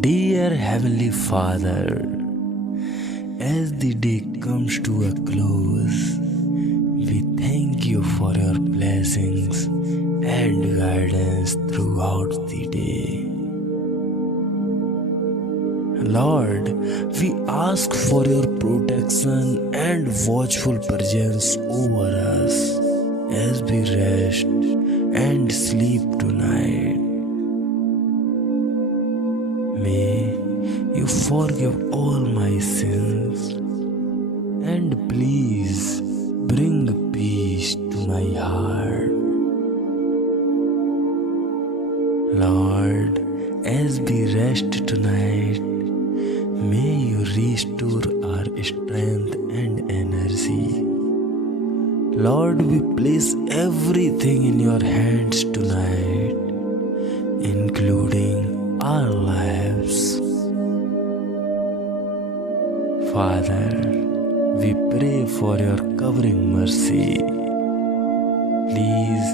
Dear Heavenly Father, as the day comes to a close, we thank you for your blessings and guidance throughout the day. Lord, we ask for your protection and watchful presence over us as we rest and sleep tonight. May you forgive all my sins and please bring peace to my heart. Lord, as we rest tonight, may you restore our strength and energy. Lord, we place everything in your hands tonight, including our lives. Father, we pray for your covering mercy. Please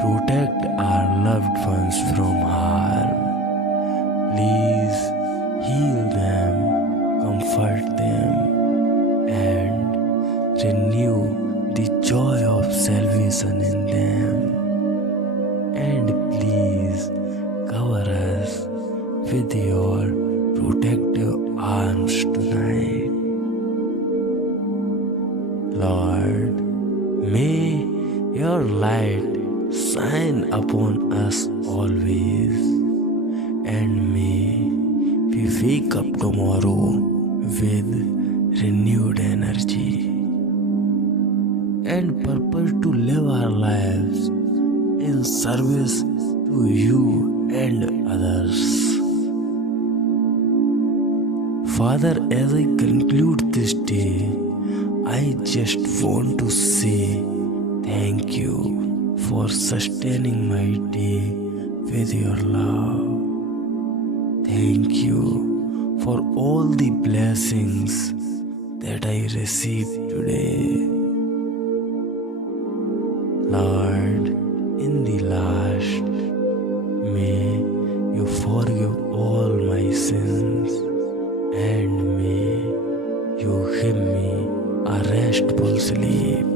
protect our loved ones from harm. Please heal them, comfort them, and renew the joy of salvation in them. And please cover us with your protective arms tonight. Lord, may your light shine upon us always, and may we wake up tomorrow with renewed energy and purpose to live our lives in service to you and others. Father, as I conclude this day, I just want to say thank you for sustaining my day with your love. Thank you for all the blessings that I received today. Lord, in the last, may you forgive all my sins and may you give me a restful sleep.